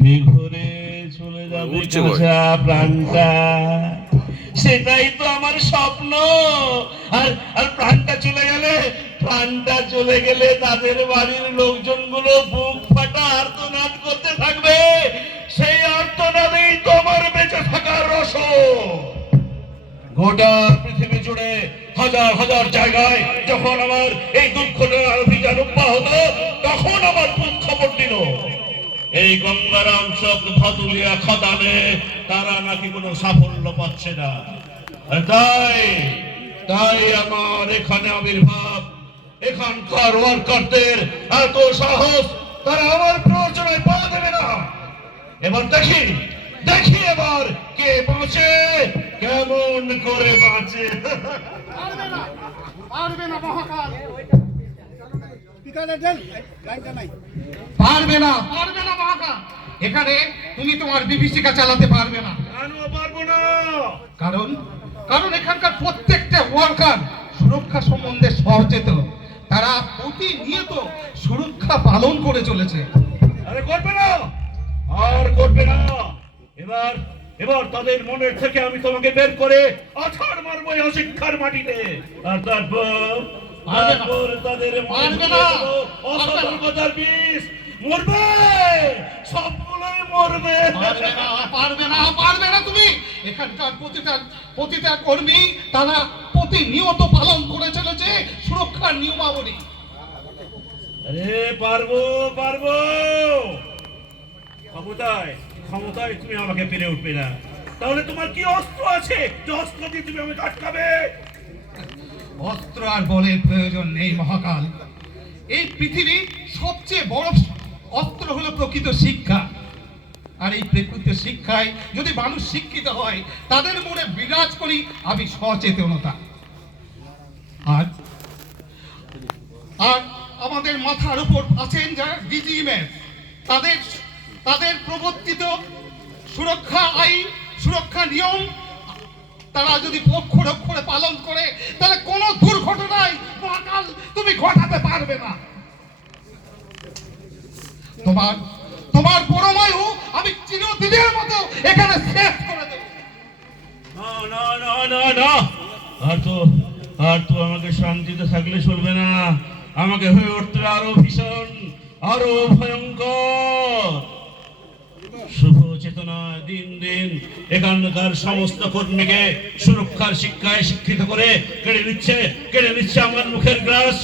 বেঘরে চলে যাবে কাঁচা প্রাণটা, সেটাই তো আমার স্বপ্ন। আর আর প্রাণটা চলে গেলে তাদের বাড়ির লোকজনগুলো বুক ফাটা আর্তনাদ করতে থাকবে। সেই আর্তনাদেই তো আমার বেঁচে থাকার রসদ। গোটা পৃথিবী জুড়ে হাজার হাজার জায়গায় যখন আমার এই দুর্ঘটনার অভিযান অব্যাহত, তখন আমার বুক খবর দিল এই গঙ্গারাম চক ভাদুলিয়া খদানে তারা নাকি কোনো সাফল্য পাচ্ছে না। তাই তাই আমার এখানে আবির্ভাব। এখানকার ওয়ার্কারদের এত সাহস, তারা আমার প্রয়োজনে পা দেবে না। এবার দেখি দেখি এবার কে বাঁচে, কেমন করে বাঁচে। পারবে না মহাকাল, পারবে না মহাকাল। এখানে তুমি তোমার বিভীষিকা চালাতে পারবে না। কেন পারবো না? কারণ কারণ এখানকার প্রত্যেকটা ওয়ার্কার সুরক্ষা সম্বন্ধে সচেতন। তারা প্রতিনিয়ত সুরক্ষা পালন করে চলেছে। আরে করবে না, আর করবে না। এবার এবার তাদের মনের থেকে আমি তোমাকে বের করে আছাড় মারবো এই অশিক্ষার মাটিতে। আর তারপর তাদের অসতর্কতার বিষ মরবে, সবগুলোই মরবে। পারবে না তুমি। এখানকার প্রতিটা কর্মী তারা প্রতিনিয়ত পালন করে চলেছে সুরক্ষার নিয়মাবলী। আরে পারবো পারবো, ক্ষমতায় তুমি আমাকে পেরে উঠবে না। তাহলে তোমার কি অস্ত্র আছে যে অস্ত্র দিয়ে তুমি আমাকে আটকাবে? অস্ত্র আর বলের প্রয়োজন নেই মহাকাল। এই পৃথিবীর সবচেয়ে বড় অস্ত্র হলো প্রকৃত শিক্ষা। আর এই প্রকৃত শিক্ষায় যদি মানুষ শিক্ষিত হয়, তাদের মনে বিরাজ করি আমি সচেতনতা। আর আর আমাদের মাথার উপর আছেন যারা ডিজিএমএস, তাদের প্রবর্তিত সুরক্ষা আইন, সুরক্ষা নিয়ম তারা যদি অক্ষরে অক্ষরে পালন করে, তাহলে কোনো দুর্ঘটনাই মহাকাল তুমি ঘটাতে পারবে না। তোমার পরমায়ু আমি চিরদিনের মতো এখানে শেষ করে দেব। না না না না না, আর তো আমাকে শান্তিতে থাকলে চলবে না। আমাকে হয়ে উঠতে আরো ভীষণ, আরো ভয়ঙ্কর। শুভ চেতনা দিন দিন এখানকার সমস্ত কর্মীকে সুরক্ষার শিক্ষায় শিক্ষিত করে কেড়ে নিচ্ছে আমার মুখের গ্রাস।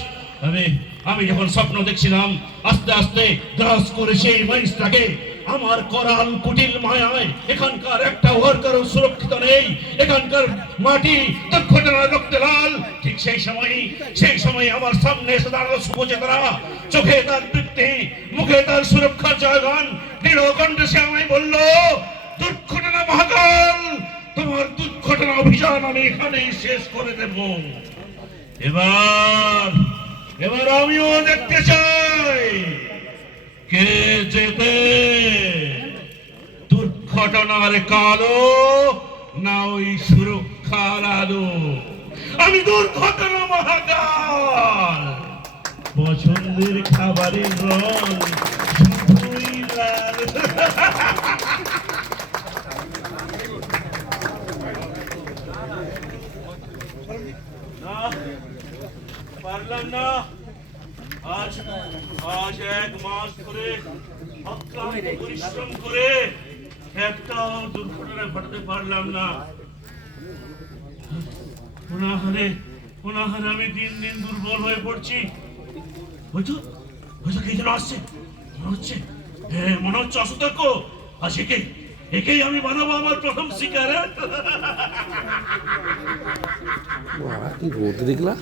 আমি যখন স্বপ্ন দেখছিলাম আস্তে আস্তে গ্রাস করে সেই মানুষটাকে, আমার করাল কুটিল মায়ায় এখানকার একটা ওয়ার্কারও সুরক্ষিত নেই। এখানকার মাটি দুর্ঘটনার রক্তে লাল। ঠিক সেই সময় আমার সামনে এসে দাঁড়ালো শুভচেতনা। চোখে তার তৃপ্তি, মুখে তার সুরক্ষার জয়গান। দৃঢ় কণ্ঠে সে আমায় বলল, দুর্ঘটনা মহাকাল, তোমার দুর্ঘটনা অভিযান আমি এখানেই শেষ করে দেব। এবার আমিও দেখতে চাই কে যেতে, দুর্ঘটনার কালো না ওই সুরক্ষার আলো। আমি দুর্ঘটনা মহাকাল, পছন্দের খাবারের রং শুধুই লাল। পারলাম না। আজ 1 মাস ধরে অক্লান্ত পরিশ্রম করে একটা দুর্ঘটনা ঘটাতে পারলাম না। অনাহারে আমি দিন দিন দুর্বল হয়ে পড়ছি। হয়তো কে যেন আসছে, মনে হচ্ছে অসতর্ক। আর একেই আমি বানাবো আমার প্রথম শিকার। কি রোদ দেখলা?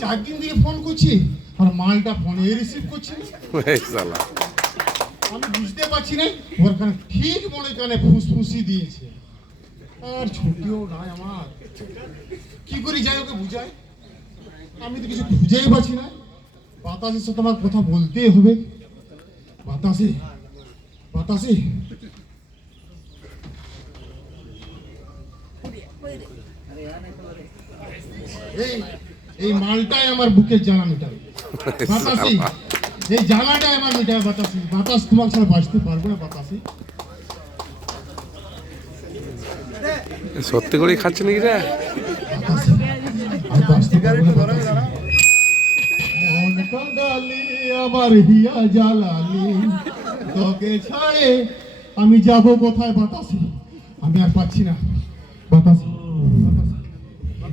চারদিন থেকে ফোন করছি আর মালটা ফোনে রিসিভ করছি। আমি বুঝতে পারছি না, ওর কানে ঠিক মনে কানে ফুসফুসি দিয়েছে। আর ছুটিও নাই আমার, কি করে যাই ওকে বুঝাই? আমি তো কিছু খুঁজেই পাচ্ছি না। বাতাসের সাথে আমার কথা বলতেই হবে। বাতাসে এই এই মালটাই আমার বুকের জ্বালা মেটাবে বাতাসি, এই জ্বালাটাই আমার মেটাবে বাতাসি। বাতাস তোমার ছাড়া বাঁচতে পারবো না বাতাসি। সত্যি করেই খাচ্ছে নাকি রে? বাতাসি, আর বাঁচতে পারবো না বাতাসি। মন কাঁদালি আমার হিয়া জ্বালালি, তোকে ছাড়ে আমি যাব কোথায় বাতাসি? আমি আর পাচ্ছি না বাতাসি।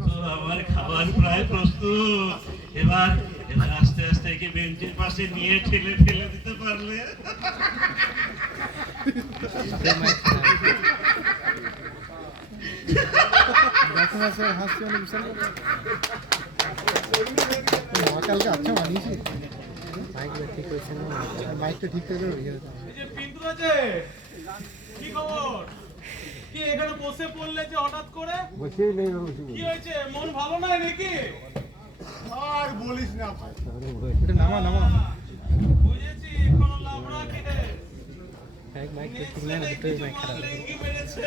তো আমার খাবার প্রায় প্রস্তুত। এবার এবার আস্তে আস্তে একে বেঞ্চের পাশে নিয়ে ঠেলে ফেলে দিতে পারলে। কালকে আচ্ছা বানিয়েছি মাইকটা ঠিক করেছে না, মাইকটা ঠিক করে এই যে পিন্টু আছে, কি খবর? কি এখানে বসে পড়লে যে হঠাৎ করে? বসেই নেই কি হয়েছে? মন ভালো নয় নাকি? আর বলিস না ভাই, এটা নামা নামা বুঝেছি, এখনো লাবড়া খেয়ে মাইকটা ঠিক না, দুটোই মাইক খারাপ। লেঙ্গি মেরেছে।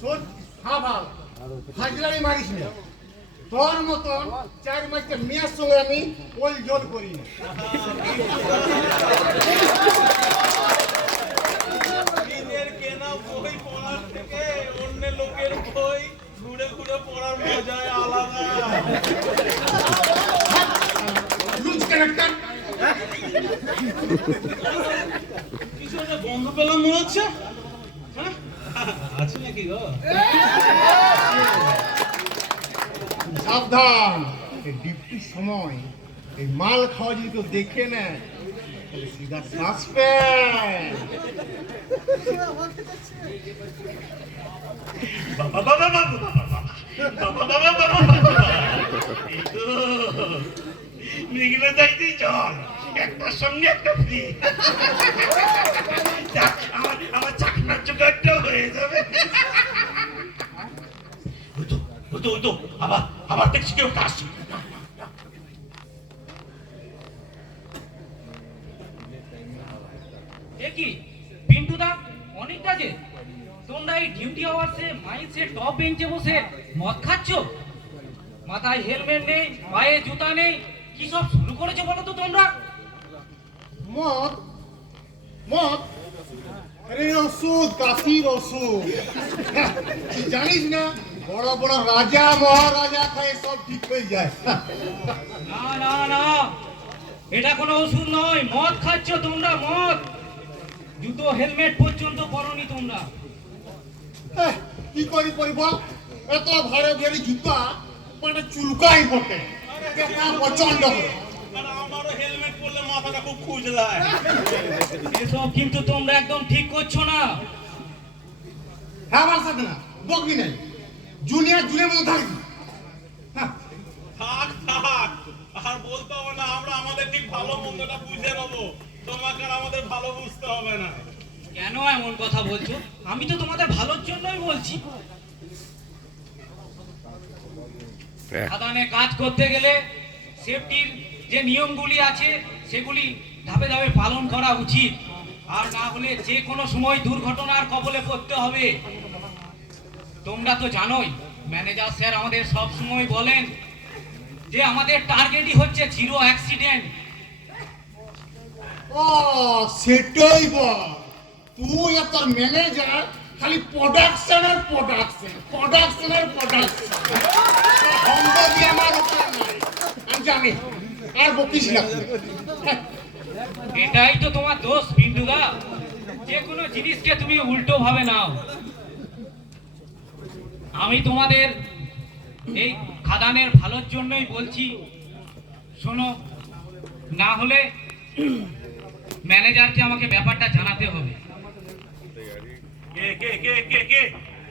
শোন, হ্যাঁ ভাই, হাজরামি মারিস না। তোর মতন চার মাসটা মেয়ের সঙ্গে আমি ওই জল করি না। নিজের কেনা বই পড়ার থেকে অন্য লোকের বই ঘুরে ঘুরে পড়ার মজাই আলাদা। Loose character. কিছু একটা গন্ধ পেলাম মনে হচ্ছে। হ্যাঁ? আছে নাকি গো? সাবধান, এই ডিউটির সময় এই মাল খাওয়া যদি কেউ দেখে নেয় তাহলে সিধা সাসপেন্ড। বাবা বাবা বাবা বাবা বাবা বাবা বাবা, এই তো নিগলে যাইতেই চল, একটার সঙ্গে একটা ফ্রি। আমার চাকনার জোগাড়টা হয়ে যাবে। ওই তো আবার আবার দেখছি কেউ কাশি। কি পিন্টুদা অনেকটা যে তোমরা এই ডিউটি আওয়ার্সে মাইন্সে টপ বেঞ্চে বসে মদ খাচ্ছ, মাথায় হেলমেট নেই, পায়ে জুতা নেই, কি সব শুরু করেছো বলো তো তোমরা? মদ মদ আরে ওষুধ, কাশির ওষুধ। তুই জানিস না বড় বড় রাজা মহারাজা খায় সব ঠিক হয়ে যায়। না না না, এটা কোনো ওষুধ নয়, মদ খাচ্ছ তোমরা, মদ। জুতো হেলমেট পর্যন্ত পরনি তোমরা। কি করি বল, এত ভালো ভারী জুতা মানে চুলকাই পড়ে, প্রচন্ড করে। আর আমারও হেলমেট পরলে মাথাটা খুব খুঁজে যায়। এসব কিন্তু তোমরা একদম ঠিক করছো না। হ্যাঁ আমার সাথে না বকবি নাই, জুনিয়র জুনিয়র মতো থাকবি। থাক থাক, আর বলতে হবে না, আমরা আমাদের ঠিক ভালো মন্দটা বুঝে নেবো, তোমাকে আর আমাদের ভালো বুঝতে হবে না। কেন এমন কথা বলছো? আমি তো তোমাদের ভালোর জন্যই বলছি। খাদানে কাজ করতে গেলে সেফটির যে নিয়মগুলি আছে সেগুলি ধাপে ধাপে পালন করা উচিত, আর না হলে যে কোনো সময় দুর্ঘটনার কবলে পড়তে হবে। তোমরা তো জানোই ম্যানেজার স্যার আমাদের সব সময় বলেন যে আমাদের টার্গেটই হচ্ছে জিরো অ্যাক্সিডেন্ট। ও সেটাই বল, তুই আর তোর ম্যানেজার খালি প্রোডাকশনের প্রোডাকশন প্রোডাকশনের প্রোডাকশন। আমার উপরে নাই, আমি জানি, আর বকিস না। এটাই তো তোমার দোষ পিন্টুদা, যে কোনো জিনিসকে তুমি উল্টো ভাবে নাও। আমি তোমাদের এই খাদানের ভালোর জন্যই বলছি, শোনো, না হলে ম্যানেজারকে আমাকে ব্যাপারটা জানাতে হবে। কে কে কে কে কে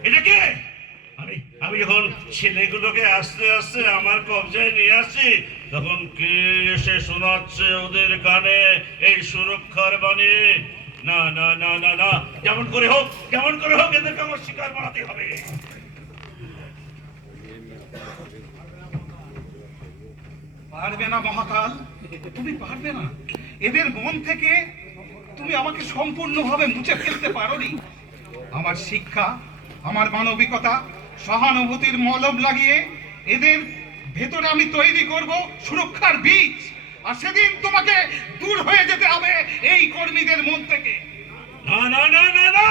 এটা কে? আমি আমি যখন ছেলেগুলোকে আস্তে আস্তে আমার কবজায় নিয়ে আসছি তখন কে এসে শোনাচ্ছে ওদের কানে এই সুরক্ষার বাণী? না না না না না, যেমন করে হোক এদেরকে আমার শিকার বানাতে হবে। পারবে না মহাকাল, তুমি পারবে না। এদের মন থেকে তুমি আমাকে সম্পূর্ণভাবে মুছে ফেলতে পারোনি। আমার শিক্ষা আমার মানবিকতা সহানুভূতির মলম লাগিয়ে এদের ভেতরে আমি তৈরি করব সুরক্ষার বীজ, আর সেদিন তোমাকে দূর হয়ে যেতে হবে এই কর্মীদের মন থেকে। না না না না না,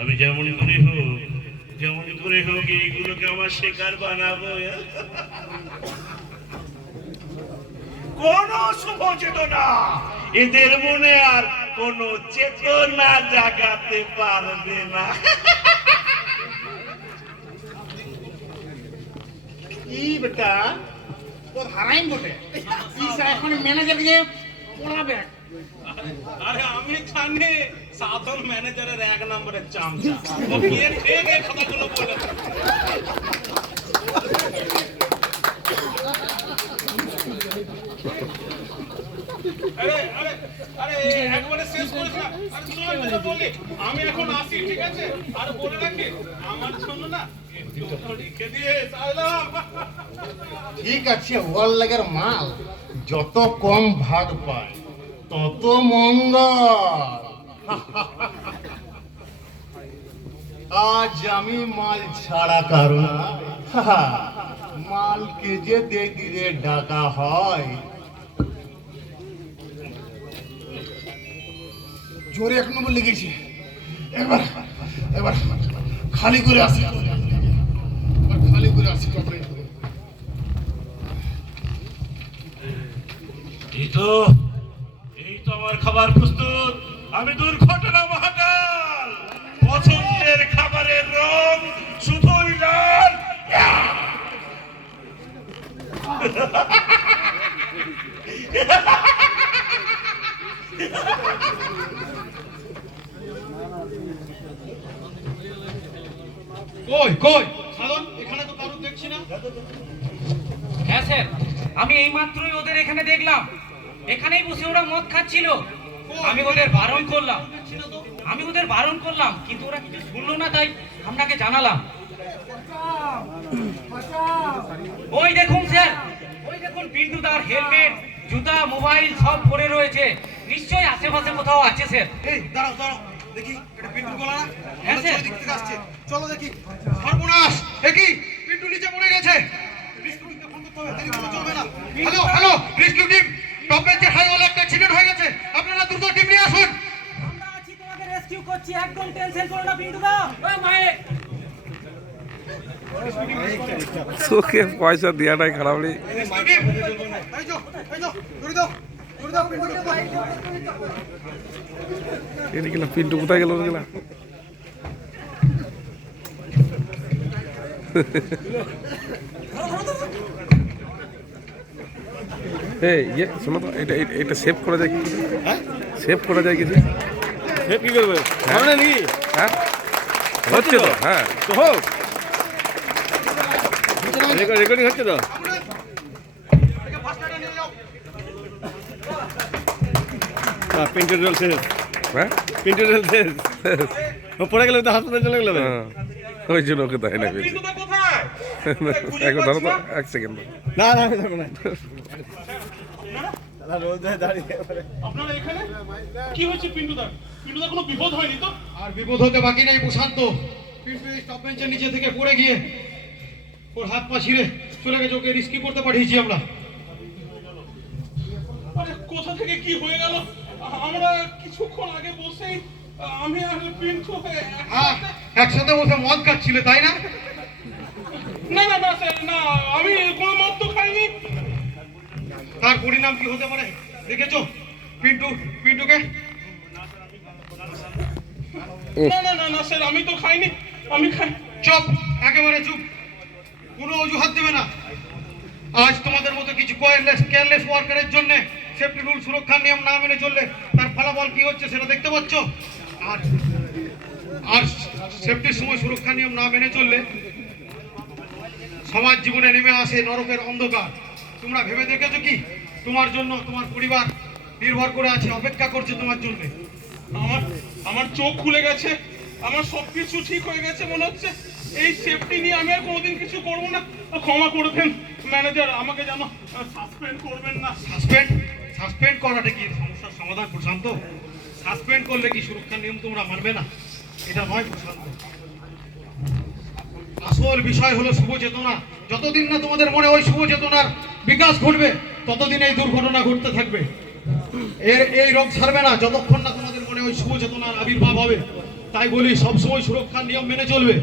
আমি যেমন করে হোক এইগুলোকে আমার শিকার বানাবো। কোন শুভ চেতনা এদের মনে আর কোন চেতনা জাগাতে পারবে না। কি বেটা তোর হারাইম বটে এখন ম্যানেজার যে পড়াবে। আরে আমি জানি সাধারণ ম্যানেজারের 1 নম্বরের চামচা, ও গিয়ে ঠিক এই কথাগুলো বলে। আরে আরে আরে একবারে শেষ করিস না। আরে শোন যেটা বলি, আমি এখন আসি, ঠিক আছে? আর বলে রাখি আমার জন্য না একটু লিখে দিয়ে সালাম। ঠিক আছে, ওয়াল লাগের মাল যত কম ভাগ পায় তত মঙ্গল। আজ আমি মাল ছাড়া কারো না, মালকে যে দেখলে ডাকা হয়। জোরে 1 নম্বর লেগেছে, এবার এবার খালি করে আসি, খালি করে আসি। এই তো আমার খাবার প্রস্তুত। আমি দুর্ঘটনা মহাকাল, পছন্দের খাবারের রং শুধুই লাল। কই কই সাধন, এখানে তো কারো দেখছি না। হ্যাঁ স্যার, আমি এইমাত্রই ওদের এখানে দেখলাম। এখানেই বসে ওরা মদ খাচ্ছিল। আমি ওদের বারণ করলাম কিন্তু ওরা কিছু শুনলো না, তাই আপনাকে জানালাম। ওই দেখুন স্যার, ওই দেখুন পিন্টুদার হেলমেট, জুতা, মোবাইল সব পড়ে রয়েছে। নিশ্চয়ই আশেপাশে কোথাও আছে স্যার। এই দাঁড়াও দাঁড়াও, দেখি এটা পিন্টুর গলা না? হ্যাঁ স্যার। দিক থেকে আসছে, চলো দেখি। সর্বনাশ, দেখি পিন্টু নিচে পড়ে গেছে। রেস্কিউ টিমকে ফোন করতে হবে, দেরি করলে চলবে না। Hello hello, rescue team, top বেঞ্চের হাই ওয়ালে একটা অ্যাক্সিডেন্ট হয়ে গেছে, আপনারা দ্রুত টিম নিয়ে আসুন। আমরা আছি, তোমাদের রেস্কিউ করছি, একদম টেনশন করো না পিন্টুদা। ওই মায়ে তোকে পয়সা দেওয়াটাই খারাপ নেই। রেস্কিউ টিম, এই যাও দৌড়ে দাও পিন্টুকে। এটা গেলাম, পিন্টু কোথায় গেল গেলাম? এই ইয়ে শোনো তো, এটা সেভ করা যায় কি? হ্যাঁ, সেভ করা যায় কিছু? সে কি করবে? সামনে নাকি? হ্যাঁ হচ্ছে তো, হ্যাঁ তো হোক, রেকর্ডিং হচ্ছে তো। পিন্টুর রেল শেষ, হ্যাঁ পিন্টুর রেল শেষ। ও পড়ে গেলে তো হাসপাতালে চলে গেল। হ্যাঁ, ওই জন্য ওকে তাই না পেয়েছি। পিন্টুদা কোথায়? এখন ধরো তো, 1 সেকেন্ড। না না আমি থাকবো না। রোজ দাঁড়িয়ে আপনারা এখানে কি হচ্ছে পিন্টুদা? পিন্টুদা কোনো বিপদ হয়নি তো? আর বিপদ হতে বাকি নাই প্রশান্ত। পিন্টু এই টপ বেঞ্চের নিচে থেকে পড়ে গিয়ে ওর হাত পা ছিঁড়ে চলে গেছে, ওকে রেস্কিউ করতে পাঠিয়েছি আমরা। আরে কোথা থেকে কি হয়ে গেল? আমরা কিছুক্ষণ আগে বসেই আমি আর পিন্টু হ্যাঁ, একসাথে বসে মদ খাচ্ছিলে তাই না? না না না স্যার, না, আমি কোনো মদ তো খাইনি। তার পরিণাম কি হতে পারে দেখেছো? পিন্টুকে না না না না স্যার, আমি তো খাইনি, আমি খাই। চুপ, একেবারে চুপ, কোনো অজুহাত দেবে না। আজ তোমাদের মতো কিছু কেয়ারলেস ওয়ার্কারের জন্য সেফটি রুল, সুরক্ষার নিয়ম না মেনে চললে তার ফলাফল কি হচ্ছে সেটা দেখতে পাচ্ছ। আর সেফটির সময় সুরক্ষা নিয়ম না মেনে চললে সমাজ জীবনে নেমে আসে নরকের অন্ধকার। তোমরা ভেবে দেখেছো কি তোমার জন্য তোমার পরিবার নির্ভর করে আছে, অপেক্ষা করছে তোমার জন্য? আমার চোখ খুলে গেছে, আমার সবকিছু ঠিক হয়ে গেছে মনে হচ্ছে। এই সেফটি নিয়ে আমি আর কোনোদিন কিছু করবো না। ক্ষমা করে দেন ম্যানেজার, আমাকে যেন সাসপেন্ড করবেন না। সাসপেন্ড করাটা কি সমস্যার সমাধান প্রশান্ত? সাসপেন্ড করলে কি সুরক্ষার নিয়ম তোমরা মানবে না? এটা নয় প্রশান্ত। আসল বিষয় হলো শুভ চেতনা। যতদিন না তোমাদের মনে ওই শুভ চেতনার বিকাশ ঘটবে ততদিন এই দুর্ঘটনা ঘটতে থাকবে। এই রোগ ছাড়বে না যতক্ষণ না তোমাদের মনে ওই শুভ চেতনার আবির্ভাব হবে। তাই বলি সবসময় সুরক্ষার নিয়ম মেনে চলবে।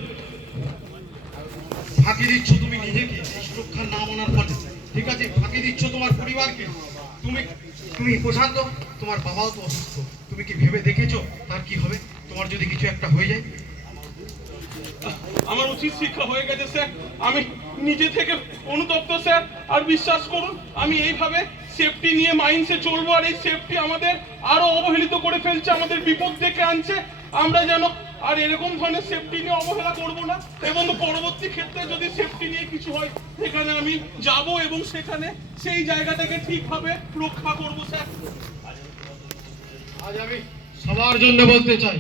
ফাঁকি দিচ্ছ তুমি নিজেকে এই সুরক্ষার না মানার ফলে, ঠিক আছে? ফাঁকি দিচ্ছ তোমার পরিবারকে। তুমি প্রশান্ত, তোমার বাবাও তো অসুস্থ, তুমি কি ভেবে দেখেছো তার কি হবে তোমার যদি কিছু একটা হয়ে যায়? আমার উচিত শিক্ষা হয়ে গেছে স্যার, আমি নিজে থেকে অনুতপ্ত স্যার। আর বিশ্বাস করুন আমি এইভাবে সেফটি নিয়ে মাইন্ডসে চলবো, আর এই সেফটি আমাদের আরো অবহেলিত করে ফেলছে, আমাদের বিপদ ডেকে আনছে। আমরা যেন আর এরকম ধরনের সেফটি নিয়ে অবহেলা করব না, এবং পরবর্তী ক্ষেত্রে যদি সেফটি নিয়ে কিছু হয় সেখানে আমি যাব এবং সেখানে সেই জায়গাটাকে ঠিকভাবে রক্ষা করব স্যার। আজ আমি সবার জন্য বলতে চাই,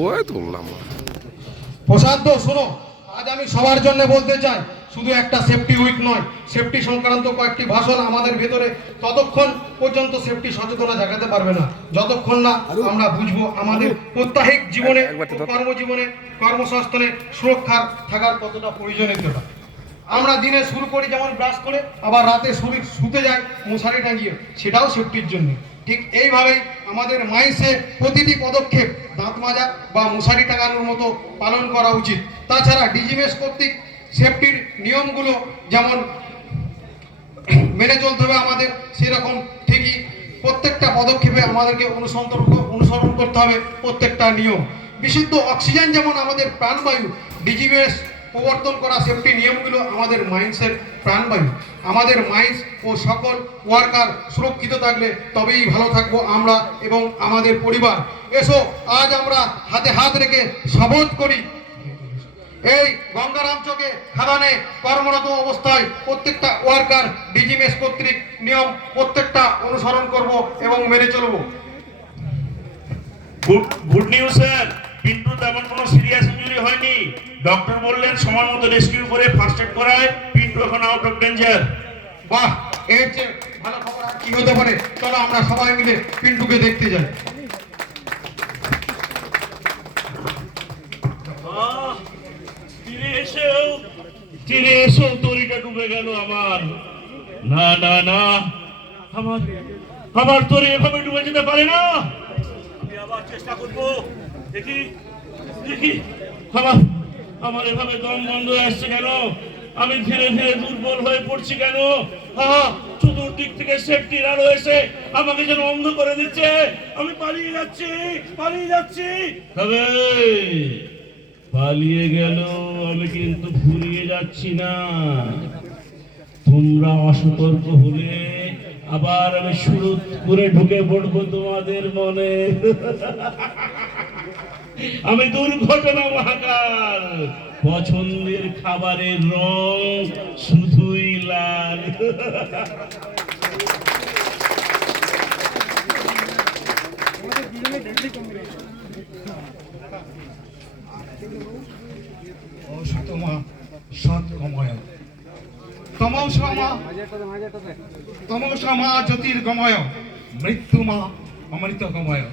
ওই তুললাম। প্রশান্ত শোনো, আজ আমি সবার জন্য বলতে চাই, শুধু একটা সেফটি উইক নয়, সেফটি সংক্রান্ত কয়েকটি ভাষণ আমাদের ভেতরে ততক্ষণ পর্যন্ত সেফটি সচেতনতা জাগাতে পারবে না যতক্ষণ না আমরা বুঝবো আমাদের প্রত্যাহিক জীবনে, কর্মজীবনে, কর্মসংস্থানে সুরক্ষার থাকার কতটা প্রয়োজনীয়তা। আমরা দিনে শুরু করি যেমন ব্রাশ করে, আবার রাতে শুতে যাই মশারি টাঙিয়ে, সেটাও সেফটির জন্য। ঠিক এইভাবেই আমাদের মাইন্ডসে প্রতিটি পদক্ষেপ দাঁত মাজা বা মশারি টাঙানোর মতো পালন করা উচিত। তাছাড়া ডিজিএমএস কর্তৃক সেফটির নিয়মগুলো যেমন মেনে চলতে হবে আমাদের, সেরকম ঠিকই প্রত্যেকটা পদক্ষেপে আমাদেরকে অনুসরণ করতে হবে প্রত্যেকটা নিয়ম। বিশুদ্ধ অক্সিজেন যেমন আমাদের প্রাণবায়ু, ডিজিএমএস প্রবর্তন করা সেফটি নিয়মগুলো আমাদের মাইন্ডসের প্রাণবায়ু। আমাদের মাইন্ডস ও সকল ওয়ার্কার সুরক্ষিত থাকলে তবেই ভালো থাকবো আমরা এবং আমাদের পরিবার। এসো আজ আমরা হাতে হাত রেখে শপথ করি, এই গঙ্গারাম চকে খাদানে কর্মরত অবস্থায় প্রত্যেকটা ওয়ার্কার ডিজিএমএস কর্তৃক নিয়ম প্রত্যেকটা অনুসরণ করব এবং মেনে চলব। গুড নিউজ স্যার, পিন্টু তেমন কোনো সিরিয়াস ইনজুরি হয়নি। ডক্টর বললেন সময় মতো রেস্কিউ করে ফার্স্ট এড করায় পিন্টু এখন আউট অফ ডেঞ্জার। বাহ, এর চেয়ে ভালো খবর আর কি হতে পারে? চলো আমরা সবাই মিলে পিন্টুকে দেখতে যাই। তীরে এসেও তরিটা ডুবে গেল আমার। না না না, আমার তরি এভাবে ডুবে যেতে পারে না। আমি আবার চেষ্টা করবো, দেখি দেখি আমার এভাবে দম বন্ধ হয়ে আসছে কেন? আমি ধীরে ধীরে দুর্বল হয়ে পড়ছি কেন? চতুর্দিক থেকে সেফটির আলো এসে আমাকে যেন অন্ধ করে দিচ্ছে। আমি পালিয়ে যাচ্ছি। তবে পালিয়ে গেল, আমি কিন্তু ফুরিয়ে যাচ্ছি না। তোমরা অসতর্ক হলে আবার আমি শুরু করে ঢুকে পড়বো তোমাদের মনে। আমি দুর্ঘটনা মহাকাল, পছন্দের খাবারের রং শুধুই লাল। অসতমা সৎগময়, তমসা জ্যোতির্গময়, মৃত্যুমা অমৃতগময়।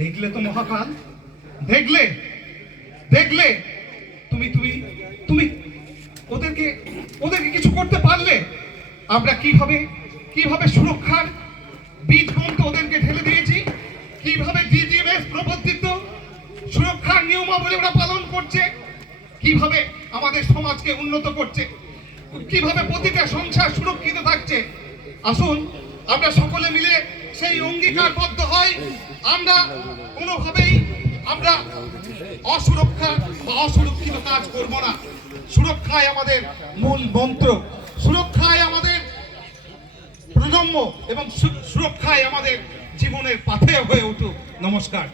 দেখলে তো মহাকাল, দেখলে তুমি তুমি তুমি ওদেরকে কিছু করতে পারলে? আমরা কিভাবে সুরক্ষার বীজ মন্ত্র ওদেরকে ঢেলে দিয়েছি, কিভাবে ডিজিএমএস প্রবর্তিত সুরক্ষার নিয়মাবলী ওরা পালন করছে, কিভাবে আমাদের সমাজকে উন্নত করছে, কিভাবে প্রতিটা সংসার সুরক্ষিত থাকছে। আসুন আমরা সকলে মিলে সেই অঙ্গীকারবদ্ধ হয়, আমরা কোনোভাবেই আমরা অসুরক্ষা বা অসুরক্ষিত কাজ করব না। সুরক্ষায় আমাদের মূল মন্ত্র, সুরক্ষায় আমাদের প্রজন্ম এবং সুরক্ষায় আমাদের জীবনের পাথেয় হয়ে উঠুক। নমস্কার।